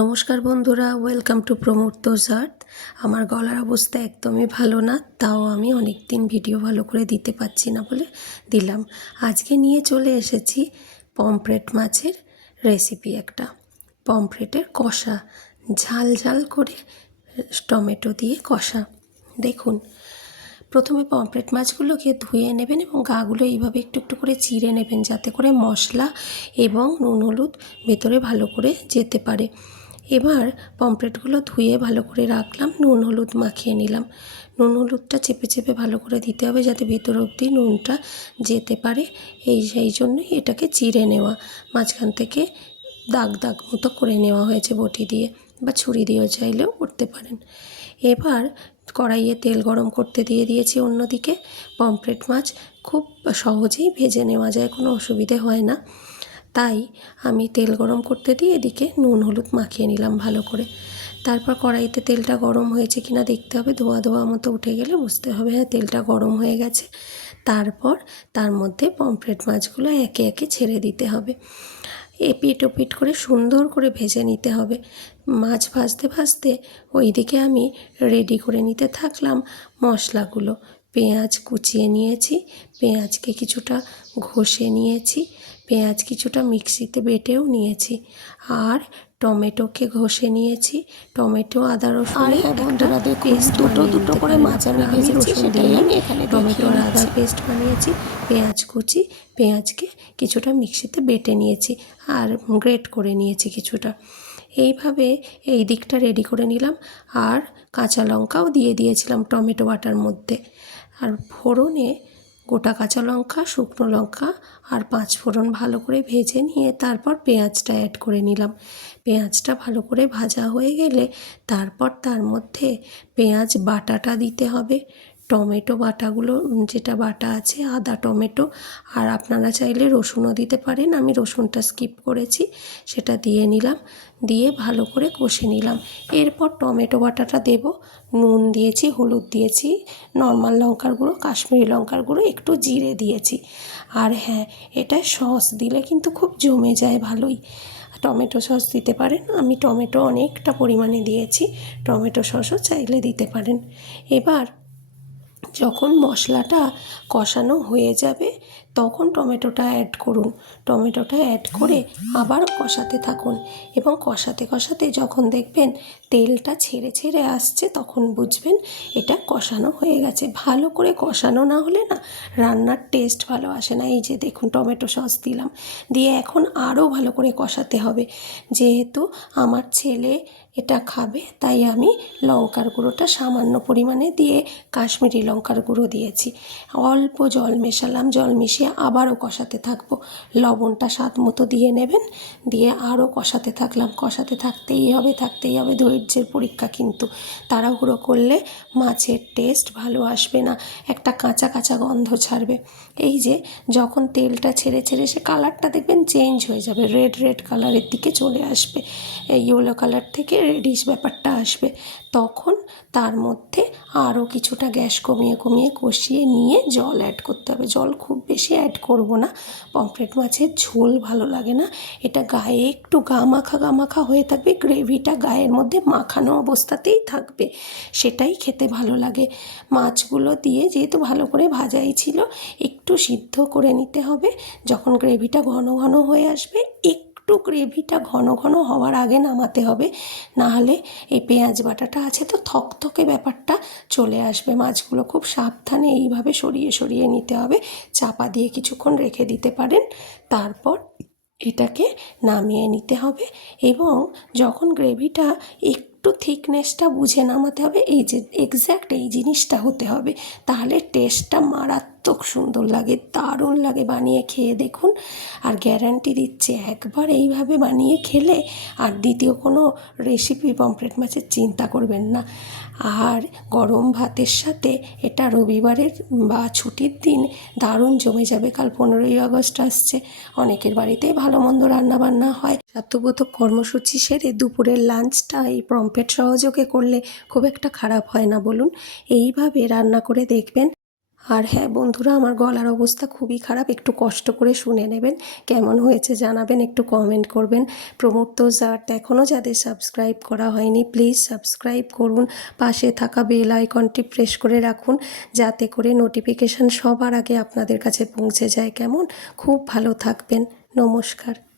নমস্কার বন্ধুরা, welcome to promotes আর্থ। আমার গলার অবস্থা একদমই ভালো না, তাও আমি অনেক দিন ভিডিও ভালো করে দিতে পারছি না বলে দিলাম। আজকে নিয়ে চলে এসেছি পমফ্রেট মাছের রেসিপি একটা। পমফ্রেটের কষা, ঝাল ঝাল করে টমেটো দিয়ে কষা। দেখুন, প্রথমে পমফ্রেট মাছগুলোকে ধুয়ে নেবেন এবং গাগুলো এইভাবে একটু একটু করে চিড়ে নেবেন, যাতে করে মশলা এবং নুন হলুদ ভেতরে ভালো করে যেতে পারে। এবার পমফ্রেটগুলো ধুয়ে ভালো করে রাখলাম, নুন হলুদ মাখিয়ে নিলাম। নুন হলুদটা চেপে চেপে ভালো করে দিতে হবে, যাতে ভেতর অবধি নুনটা যেতে পারে। সেই জন্যই এটাকে চিড়ে নেওয়া, মাঝখান থেকে দাগ দাগ মতো করে নেওয়া হয়েছে বটি দিয়ে, বা ছুরি দিয়েও চাইলেও করতে পারেন। এবার কড়াইয়ে তেল গরম করতে দিয়ে দিয়েছি। অন্যদিকে পমফ্রেট মাছ খুব সহজেই ভেজে নেওয়া যায়, কোনো অসুবিধে হয় না। তাই আমি তেল গরম করতে দিয়ে এদিকে নুন হলুদ মাখিয়ে নিলাম ভালো করে। তারপর কড়াইতে তেলটা গরম হয়েছে কিনা দেখতে হবে, ধোয়া ধোয়া মতো উঠে গেলে বুঝতে হবে হ্যাঁ তেলটা গরম হয়ে গেছে। তারপর তার মধ্যে পমফ্রেট মাছগুলো একে একে ছেড়ে দিতে হবে। এপিট ওপিট করে সুন্দর করে ভেজে নিতে হবে। মাছ ভাজতে ভাজতে ওইদিকে আমি রেডি করে নিতে থাকলাম মশলাগুলো। পেঁয়াজ কুচিয়ে নিয়েছি, পেঁয়াজকে কিছুটা ঘষে নিয়েছি, পেঁয়াজ কিছুটা মিক্সিতে বেটেও নিয়েছি, আর টমেটোকে ঘষে নিয়েছি। টমেটো, আদা রসুন বন্ধুরা দেখুন, দুটো দুটো করে মাছ আমি ভেজেছি, সেটাই আমি এখানে টমেটো আর আদার পেস্ট বানিয়েছি। পেঁয়াজ কুচি, পেঁয়াজকে কিছুটা মিক্সিতে বেটে নিয়েছি আর গ্রেট করে নিয়েছি কিছুটা। এইভাবে এই দিকটা রেডি করে নিলাম। আর কাঁচা লঙ্কাও দিয়ে দিয়েছিলাম টমেটো বাটার মধ্যে। আর ফোড়নে গোটা কাঁচা লঙ্কা, শুকনো লঙ্কা আর 5 ফোড়ন ভালো করে ভেজে নিয়ে তারপর পেঁয়াজটা অ্যাড করে নিলাম। পেঁয়াজটা ভালো করে ভাজা হয়ে গেলে তারপর তার মধ্যে পেঁয়াজ বাটাটা দিতে হবে। টমেটো বাটাগুলো, যেটা বাটা আছে আদা টমেটো, আর আপনারা চাইলে রসুনও দিতে পারেন, আমি রসুনটা স্কিপ করেছি, সেটা দিয়ে নিলাম। দিয়ে ভালো করে কষে নিলাম। এরপর টমেটো বাটাটা দেব। নুন দিয়েছি, হলুদ দিয়েছি, নর্মাল লঙ্কার গুঁড়ো, কাশ্মীরি লঙ্কার গুঁড়ো, একটু জিরে দিয়েছি। আর হ্যাঁ, এটা সস দিলে কিন্তু খুব জমে যায় ভালোই। টমেটো সস দিতে পারেন, আমি টমেটো অনেকটা পরিমাণে দিয়েছি, টমেটো সসও চাইলে দিতে পারেন। এবার যখন মশলাটা কষানো হয়ে যাবে তখন টমেটোটা অ্যাড করুন। টমেটোটা অ্যাড করে আবার কষাতে থাকুন, এবং কষাতে কষাতে যখন দেখবেন তেলটা ছেড়ে ছেড়ে আসছে তখন বুঝবেন এটা কষানো হয়ে গেছে। ভালো করে কষানো না হলে না রান্নার টেস্ট ভালো আসে না। এই যে দেখুন, টমেটো সস দিলাম, দিয়ে এখন আরও ভালো করে কষাতে হবে। যেহেতু আমার ছেলে এটা খাবে তাই আমি লঙ্কার গুঁড়োটা সামান্য পরিমাণে দিয়ে কাশ্মীরি লঙ্কার গুঁড়ো দিয়েছি। অল্প জল মেশালাম, জল মিশিয়ে আবারও কষাতে থাকবো। লবণটা স্বাদ মতো দিয়ে নেবেন, দিয়ে আরও কষাতে থাকলাম। কষাতে থাকতেই হবে, থাকতেই হবে, ধৈর্যের পরীক্ষা কিন্তু। তাড়াহুড়ো করলে মাছের টেস্ট ভালো আসবে না, একটা কাঁচা কাঁচা গন্ধ ছাড়বে। এই যে যখন তেলটা ছেড়ে ছেড়ে সে কালারটা দেখবেন চেঞ্জ হয়ে যাবে, রেড রেড কালারের দিকে চলে আসবে, ইয়েলো কালার থেকে রেডিশ ব্যাপারটা আসবে, তখন তার মধ্যে আরও কিছুটা গ্যাস কমিয়ে কমিয়ে কষিয়ে নিয়ে জল অ্যাড করতে হবে। জল খুব বেশি অ্যাড করব না, পমফ্রেট মাছের ঝোল ভালো লাগে না। এটা গায়ে একটু গা মাখা হয়ে থাকবে, গ্রেভিটা গায়ের মধ্যে মাখানো অবস্থাতেই থাকবে, সেটাই খেতে ভালো লাগে। মাছগুলো দিয়ে যেহেতু ভালো করে ভাজাই ছিল, একটু সিদ্ধ করে নিতে হবে। যখন গ্রেভিটা ঘন ঘন হয়ে আসবে, একটু গ্রেভিটা ঘন ঘন হওয়ার আগে নামাতে হবে, নাহলে এই পেঁয়াজ বাটাটা আছে তো থকথকে ব্যাপারটা চলে আসবে। মাছগুলো খুব সাবধানে এইভাবে সরিয়ে সরিয়ে নিতে হবে, চাপা দিয়ে কিছুক্ষণ রেখে দিতে পারেন। তারপর এটাকে নামিয়ে নিতে হবে, এবং যখন গ্রেভিটা একটু থিকনেসটা বুঝে নামাতে হবে। এই যে এক্স্যাক্ট এই জিনিসটা হতে হবে, তাহলে টেস্টটা মারাত্মক সুন্দর লাগে, দারুণ লাগে। বানিয়ে খেয়ে দেখুন, আর গ্যারান্টি দিচ্ছি একবার এইভাবে বানিয়ে খেলে আর দ্বিতীয় কোনো রেসিপি পমফ্রেট মাছের চিন্তা করবেন না। আর গরম ভাতের সাথে এটা রবিবারের বা ছুটির দিন দারুণ জমে যাবে। কাল 15ই আগস্ট আসছে, অনেকের বাড়িতেই ভালো মন্দ রান্নাবান্না হয়। সাধ্যবোধক কর্মসূচি সেরে দুপুরের লাঞ্চটা এই পমফ্রেট সহযোগে করলে খুব একটা খারাপ হয় না বলুন। এইভাবে রান্না করে দেখবেন, আর হ্যাঁ বন্ধুরা, আমার গলার অবস্থা খুবই খারাপ, একটু কষ্ট করে শুনে নেবেন। কেমন হয়েছে জানাবেন, একটু কমেন্ট করবেন। প্রমোদ তোষ আর্ট এখনও যাদের সাবস্ক্রাইব করা হয়নি প্লিজ সাবস্ক্রাইব করুন, পাশে থাকা বেল আইকনটি প্রেস করে রাখুন যাতে করে নোটিফিকেশান সবার আগে আপনাদের কাছে পৌঁছে যায়। কেমন? খুব ভালো থাকবেন। নমস্কার।